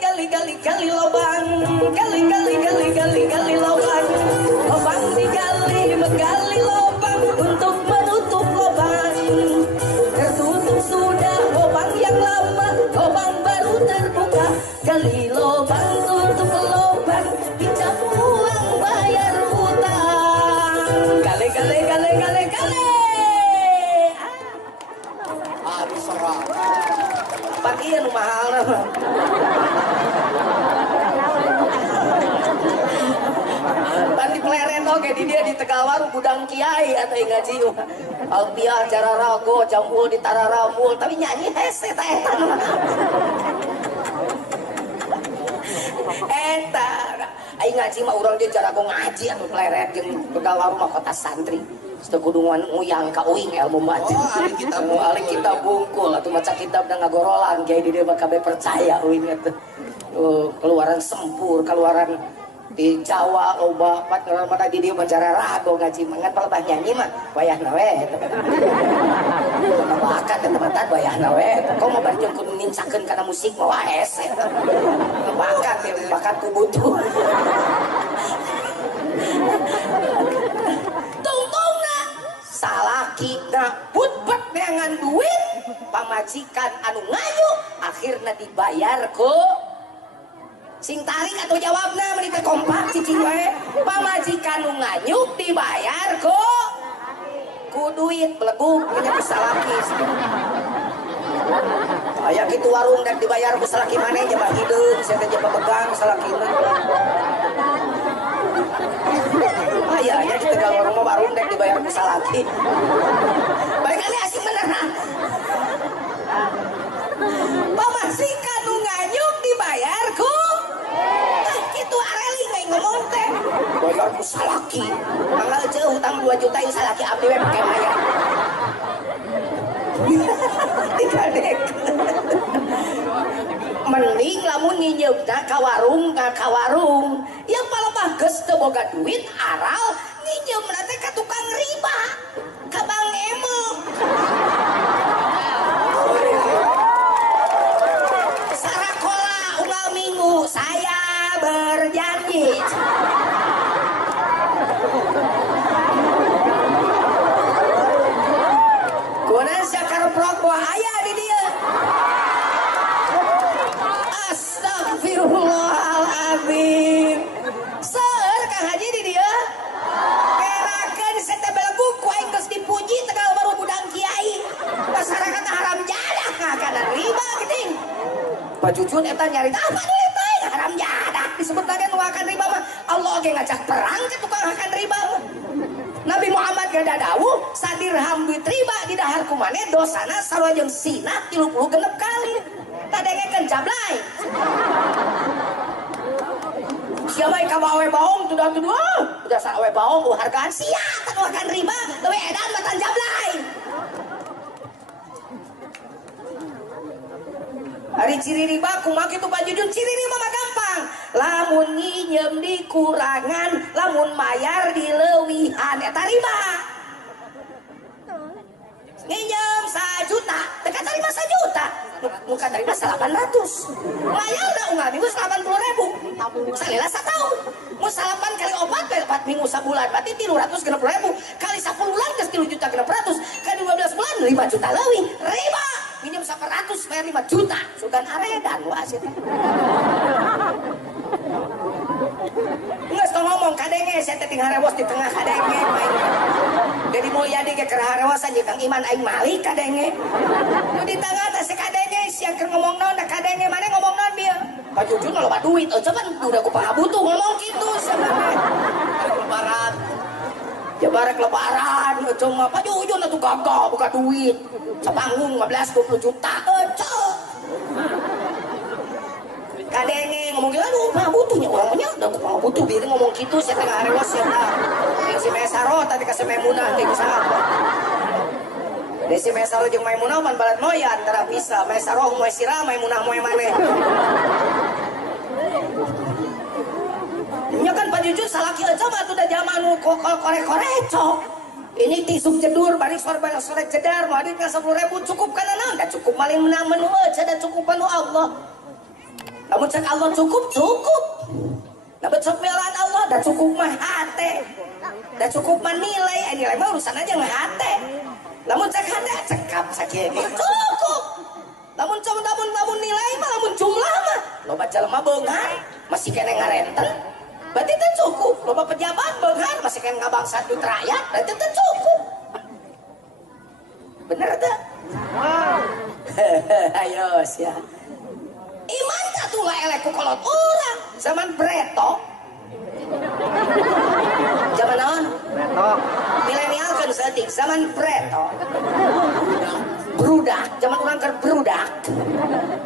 gali lobang, gali lobang, lobang digali, menggali lobang untuk menutup lobang. Tertutup sudah lobang yang lama, lobang baru terbuka. Gali lobang, tutup lobang, pinjam uang bayar utang. Gali. Aduh serang. Pagi anu mahal nama. Tadi peleren oke di dia di Tegalwaru gudang kiai atau ngaji. Alpiah cara rago jambul di tararamul tapi nyanyi hese ta eta. Eta aing ngaji mah urang dia cara ngaji anu peleret jeung Tegalwaru mah kota santri. Sekudungan uyang ka uing ilmu baca. Ali kita bungkul atau maca kitab dan ngagorolan kiai di dia kabeh percaya uing eta. Keluaran sempur, keluaran di Jawa loba pat mana di dia mencara rago ngaji mangan palebah nyanyi mah wayahna we eta. Bakat eta mah wayahna we. Kau mau baca kun nincakeun kana musik mah waes eta. Bakat ku butuh. Salaki na putbet dengan duit pamajikan anu ngayu akhirnya dibayar ku sing tarik atau jawabna menika kompak cicing wae pamajikan anu nganyuk dibayar ku duit beleguk nya salaki aya kitu warung dan dibayar ku salaki maneh jabah hideung saya teh jabah pegang salakina. Ya di Tegalwaru mah warung dek dibayar ku salaki. Baik kali asing beneran. Pamajikan nu nganyuk dibayar ku kitu areli ngai ngomong teh. Bayar ku salaki. Mangga jeuh hutang 2 juta ieu salaki abdi we pake bayar. Dikadek. Mending lamun nginyeupna ka warung ya palebah geus teu boga duit aral nginyeupna teh ka tukang riba ka Bang Emo. Sarakola unggal minggu saya berjanji kunaon sakar prok aya di dieu. Astagfirullahaladzim. Seueur Kang Haji di dia kerakeun setebel buku aing geus dipuji Tegalwaru gudang kiai masyarakat haram jadah ngakanan riba geuning pajujun eta nyarita apa deui teh haram jadah disebut tadi nu akan riba mah Allah oge ngajak perang ke tukang akan riba. Nabi Muhammad gada dawuh sadirham duit riba di dahar kumaneh dosana sarua jeung sinah 36 kali. Tadengekeun jablay. Siapa yang kamu bohong sudah sawe bohong hargaan sia tanu akan riba teu edan matan jablay. Ari ciri riba kumaha kitu pajujun ciri riba mah gampang. Lamun nginjem dikurangan, lamun mayar dileuwihan eta riba. Nginjem 1 juta, teka tarima 1 juta. Muka tarima 800. Mayar da unggal minggu 80.000. Salila sataun. Mun 8 kali 4 minggu sabulan berarti 360.000 kali 10 bulan geus 3 juta 600 kali 12 bulan 5 juta leuwih. Riba. Minjem 100 bayar 5 juta. Sugan aredan wae sih. Nges tong ngomong kadenge saya teh harewos di tengah kadenge main. Jadi Mulyadi ge keur harewosan jeung Kang Iman aing malik kadenge. Nu di tengah teh si kadenge siang keur ngomong naon da kadenge mane ngomong naon bieu. Pajujun loba duit coban udah ku pangabutuh ngomong kitu sebenarnya. Lebaran. Ya barek lebaran cuma pajujun atuh gagah buka duit. Sapanggung 15-20 juta eueuh. Kadenge ngomong gitu aduh butuhnya orang punya udah kurang butuh biar ngomong gitu saya tengah harewas ya yang si Mesaro tadi kasih Maimunah teh kusaha desi Mesaro jeung Maimunah man balad moyan tara bisa Mesaro moe sira Maimunah moe maneh nya kan pajujun salaki aja mah tuh da zaman nu korek-korecok ini tisuk jedur balik sore jedar mau adit 10.000 cukup kana naon da cukup maling menang menu aja da cukup anu Allah. Kamu lamun cek Allah cukup nah betul pembelaan Allah dah cukup mah hate dah cukup mah nilai mah urusan aja nggak hate lamun cek hate cekap sakit cukup lamun nilai mah lamun jumlah mah loba jelema beunghar masih kena ngarenten berarti itu cukup loba pejabat beunghar masih kena ngabangsa duit rakyat berarti itu cukup bener tak? Ayo ya iman tak tuh nggak elek kolot orang zaman Breto zaman naon milenial kan setik zaman Breto berudak zaman orang ke berudak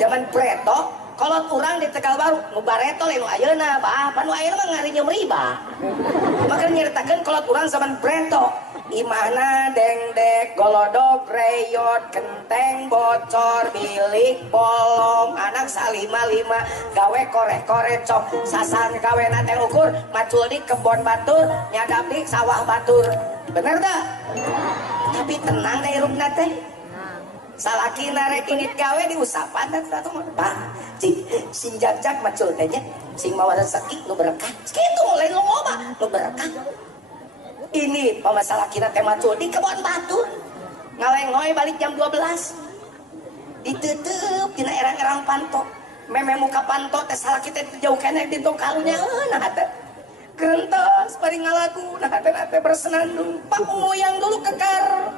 zaman Breto kolot orang di Tegal Baru nu Bareto lain nu ayeuna bah nu ayeuna mah ngarinya riba maka nyeritakeun kolot orang zaman Breto imana dengdek golodok reyot kenteng bocor bilik bolong anak salima lima gawe kore cok sasan gawe nate ukur macul di kebon batur nyadap di sawah batur bener tak? Tapi tenang deh hirup nate salaki narek init gawe diusapan dan satu pak sing jak macul tehnya sing mawa rezeki nu berkah segitu mulai loba nu berkah ini pemasalah kita tema tuh di kebon batur ngalengoy balik jam 12 ditutup dina erang-erang panto meme muka panto teh salah kita jauh kene di kalunya nah teh kerentos bari ngalagu nah teh bersenandung pak moyang dulu kekar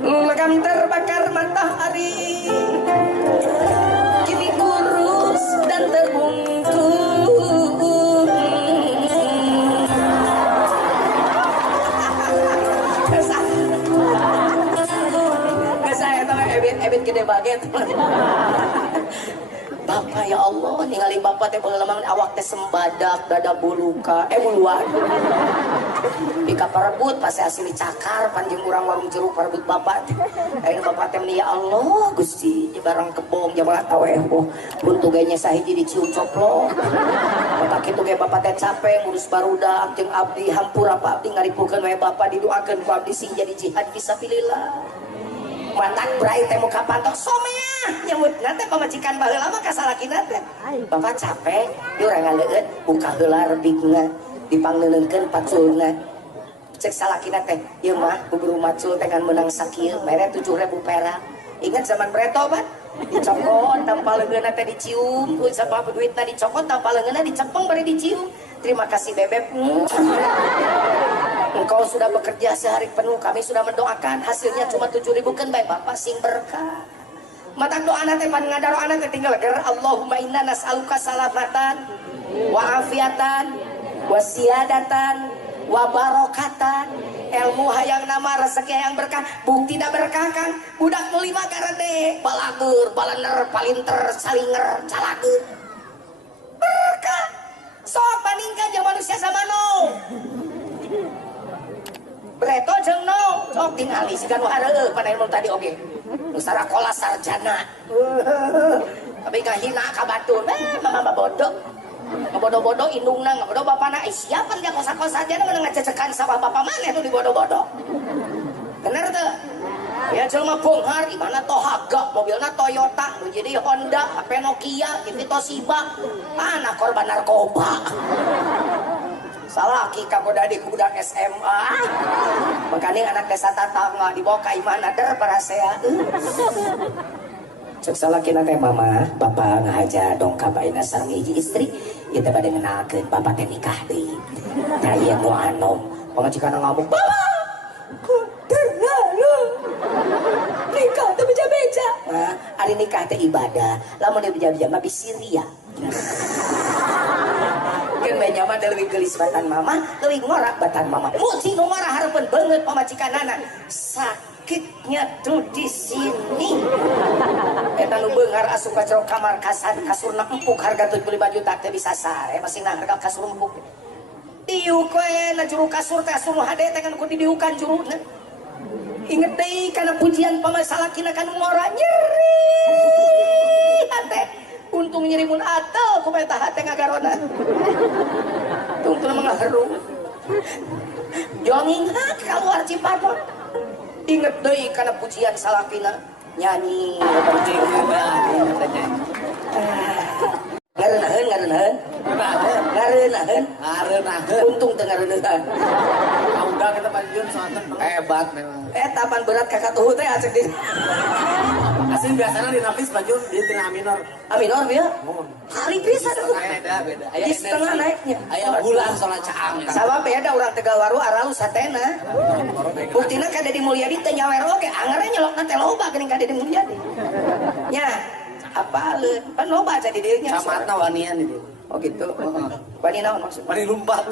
legam terbakar matahari kini kurus dan terbungkus ebit gede baget Bapak ya Allah ningali bapak teh pengalaman awak teh sembadak dada buluka buluan di kaparebut pas asli cakar panjang urang warung jeruk parebut bapak teh ayeuna bapak teh ya Allah Gusti barang kebong jamaah taweh buntu gayanya sahiji dicium coplok bapak kitu ge bapak teh capek ngurus barudak jeung abdi hampura abdi ngaripukeun wae bapak didoakeun ku abdi sing jadi jihad fisabilillah mantak berai teh muka pantok somea nyebut nanti pemajikan baheula mah kasalakina teh bapak capek di urang ngaleut buka heula rebigna dipangneuleunkeun paculna cek salakina teh ieu mah buburu macul teh kan menang sakieu mere 7.000 perak ingat zaman Breto ban dicokot tanpa leungeunna teh dicium ku sabab duitna dicokot tanpa leungeunna dicepeng bari dicium terima kasih bebek engkau sudah bekerja sehari penuh kami sudah mendoakan hasilnya cuma 7.000 kan baik bapak sing berkah mata doa nanti pan ngadaro anak tinggal ger Allahumma inna nas'aluka salamatan wa afiatan wa siadatan wa barokatan ilmu hayang nama rezeki yang berkah bukti tidak berkah kan budak nu 5 karede balagur balaner palinter salinger calagur berkah sok bandingkan jeung manusia zamano Breto jeung no sok tingali sigan hareueuh pada ilmu tadi oge nu sarakola sarjana tapi kahina ka batur mama bodoh bodoh-bodoh indungna bodoh bapana siapa dia kosa-kosa aja nu ngacecekan sawah bapak maneh nu dibodoh-bodoh bener teu ya jelema bonghar di mana Tohaga mobilna Toyota nu jadi Honda HP Nokia kitu Toshiba anak korban narkoba salaki kagoda di budak SMA makanya anak desa tatangga dibawa ka imana der parasea cek salaki teh mama bapak ngahaja dongkap ayeuna sareng hiji istri ieu teh bade ngenalkeun bapak teh nikah deui tah ieu nu anom pamajikanna ngomong bapak nikah teh beja-beja ari nikah teh ibadah lamun dia beja-beja mah bisiria kan banyak mah leuwih geulis batan mama leuwih ngorak batan mama muci nu ngorah hareupeun beungeut pamajikanana sakitnya tuh di sini eta nu beunghar asup ka jero kamar kasurna empuk harga 75 juta teh bisa sare masih na harga kasur empuk diuk we na juru kasur teh asur nu hade teh kan ku didiukan juruna inget deui kana pujian pamasalakina kan ngora nyeri hate untung nyeri mun atel ku meta hate ngagarona tungtuna mangharu jonging keluar Cipadon inget deui kana pujian salakina nyanyi ngareunaheun. Untung teu ngareunahan. Udah kita panjun soalnya Hebat memang. Tapan berat kakak tuh teh acek di. asing biasanya di nafis panjun di tina minor. Minor ya? Hari pisan tuh. Beda. Di setengah naiknya. Aya bulan soalnya caang. Sabab beda urang Tegalwaru aralu satena. Buktina ka Dedi Mulyadi teu nyawer oge, angere nyelokna teh loba geuning ka Dedi Mulyadi. Nya, apaleun? Pan loba aja di dieu nya. Camatna wanian itu. Oh gitu. Wani naon maksud? Wani lumpat.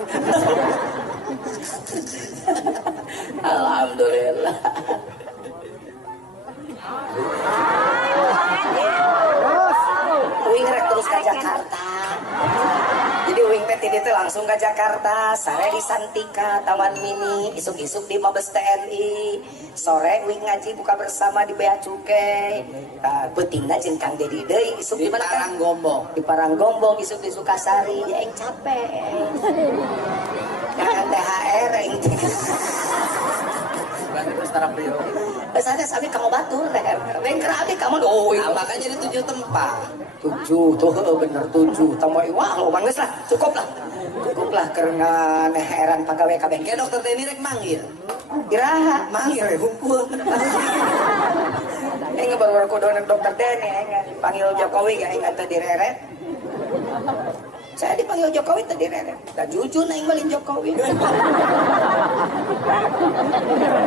Alhamdulillah. Uing rek terus ke Jakarta. Jadi uing teh di teh langsung ke Jakarta, sare di Santika, Taman Mini, isuk-isuk di Mabes TNI, sore uing ngaji buka bersama di Bea Cukai. Beutingna jeung Kang Dedi deui isuk Di mana kan? Paranggombong. Di Paranggombong isuk di Sukasari, ya yang capek. Jangan THR yang Terus tarap beliau. Pesannya sampai kamu batur, bengker abis kamu doy. Makanya di 7 tempat. 7 tuh bener 7. Tambah wah lo bangges lah, cukup lah karena heran pegawai kabeh. Kayak dokter Deni rek manggil. Iraha Manggil rek hukum. Ini baru kudonan dokter Deni, panggil Jokowi gak ingat tadi direret. Saya dipanggil Jokowi tadi direret. Dan jujur naing balin Jokowi.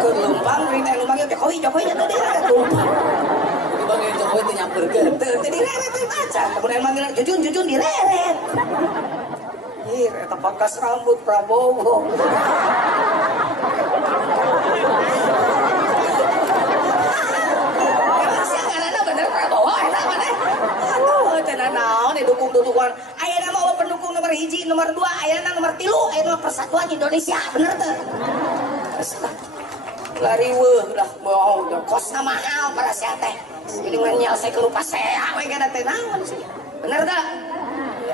Kelumpang berita yang panggil Jokowi nya tadi direret. Dipanggil Jokowi itu nyamperkeun. Tadi direret teh baca. Kemudian manggil jujun direret. Eta pangkas rambut Prabowo. Dukung-dukungan ayeuna mah pendukung nomor 1 nomor 2 ayeuna nomor 3 ayeuna persatuan Indonesia bener teh lari weuh lah mau kosna mahal para sia teh ini mah nyelesai ke lupa sea we kana teh naon sih bener teh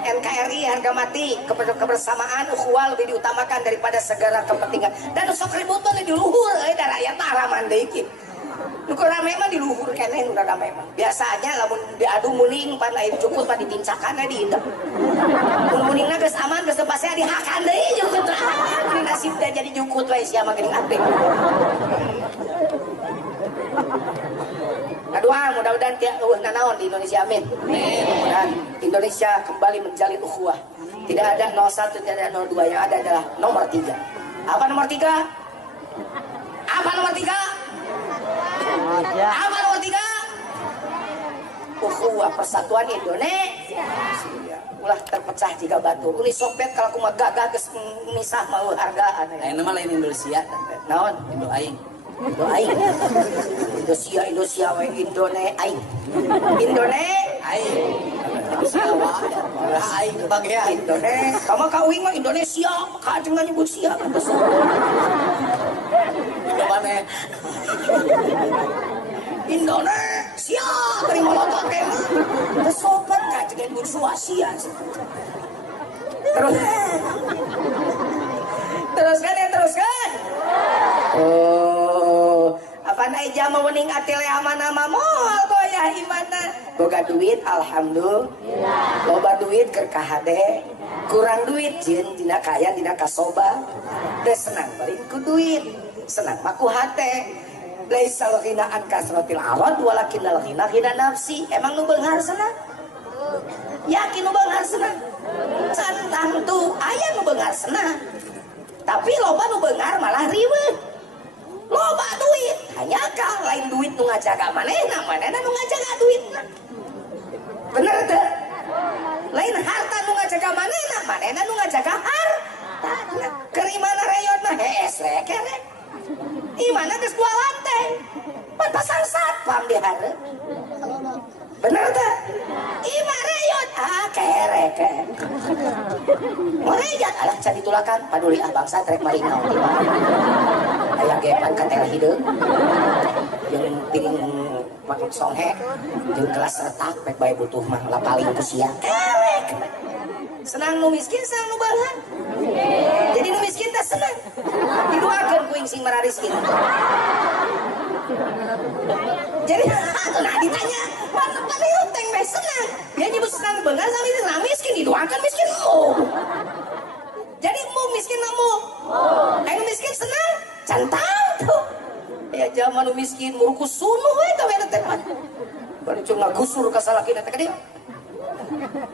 NKRI harga mati kebersamaan ukhuwah lebih diutamakan daripada segala kepentingan dan sok ribut mah di luhur da rakyat haraman deui kieu nuku rame mah di luhur keneh nu rame mah biasanya lamun diadu muning pan lain cukup pan ditincakanna di indep mun muningna geus aman geus pasti dihakan deui jukut ini nasib teh jadi jukut we sia mah geuning apik Aduh, mudah-mudahan nanaon di Indonesia amin. Mudah-mudahan Indonesia kembali menjalin ukhuwah. Tidak ada 01, tidak ada 02, yang ada adalah nomor 3. Apa nomor 3? Apa nomor 3? Apa nomor 3? Ukhuwah persatuan Indonesia. Ulah terpecah jika batu. Uni Soviet kalau kumaha gagah geus misah mau hargaan. Ayeuna mah lain Indonesia. Naon? Indo aing. Indo aing. Indonesia we Indone aing. Indone Aing. Indonesia wae. Aing bagian. Indone. Kamu ka uing mah Indonesia, ka jeung nyebut sia kan basa. Mana? Indonesia beri molotot teh mah. Teu sopan ka jeung nyebut Suasia. Teruskan. Apa naik jama wening atele amanah mamol goyah imana boga duit alhamdulillah loba duit keur ka hade kurang duit jieun dina kaya dina kasoba teu senang balik ku duit senang mah ku hate laisal ghina an kasratil arad walakinnal ghina ghina nafsi emang nu beunghar senang yakin nu beunghar senang santang tuh aya nu beunghar senang tapi loba nu beunghar malah riweuh loba duit hanya kah lain duit nu ngajaga manehna nu ngajaga duitna bener teh lain harta nu ngajaga manehna nu ngajaga harta keur imana reyotna hees rek imana geus dua lantai pan pasang satpam di hareup bener teh imana reyot kerek merejat alah can ditulakan paduli bangsa trek maring naon aya gepan katel hideung jeung piring makhluk songhe jeung kelas retak pek bae butuh mah lapaling ku sia kerek senang nu miskin senang nu baruhan jadi nu miskin teh senang didoakeun ku sing marariskin jadi nah ditanya mana paling teng bae senang dia nyebut senang beunghar sami miskin didoakeun miskin santang tuh. Ya zaman nu miskin muruku sunuh we gawe teh mah. Bari cuma ngagusur ka salakina teh ka dieu.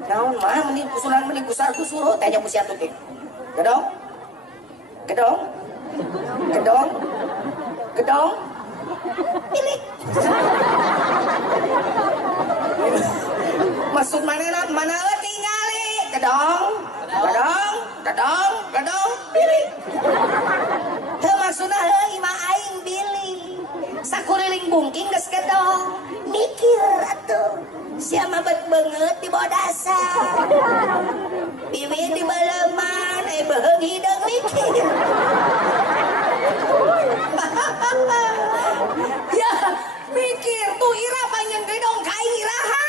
Naon mah mending kusuran mending gusar-gusur teh nya musia tuh teh. Gedong. Gedong. Gedong. Gedong. Pilih. Maksud mana tinggali. Gedong. Gedong. Gedong. Gedong. Pilih. Heuh maksudna heuh imah aing bilih. Sakuriling bungking geus gedong. Mikir atuh. Sia mah banget di bawah dasar. Piwi di baleman, beheung hideung mikir. Ya, mikir tuh ira panjang gedong ka aing iraha.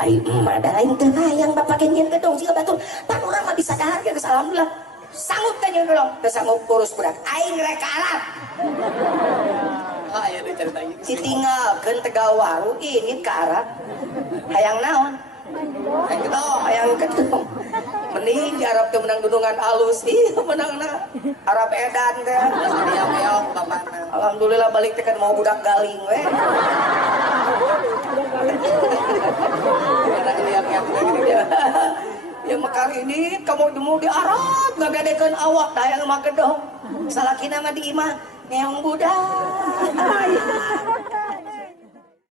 Aing mah da aing teu hayang bapak kenyeun gedong siga batur. Pan urang mah bisa dahar geus alhamdulillah. Sanggup teh nyeun gedong, teu sanggup urus budak. Aing rek ka Arab. Aya deui cerita ieu. Ditinggalkeun tegawaru ini ka Arab. Hayang naon? Hayang gedong. Mending di Arab teh menang gunungan alus. Ih, menangna Arab edan teh. Dia meong bapana. Alhamdulillah balik teh kan mau budak galing we. Ya mekar ini kamu demu di Arab ngagadekeun awak dayang mah gedong. Salakina mah di imah ngeong budak.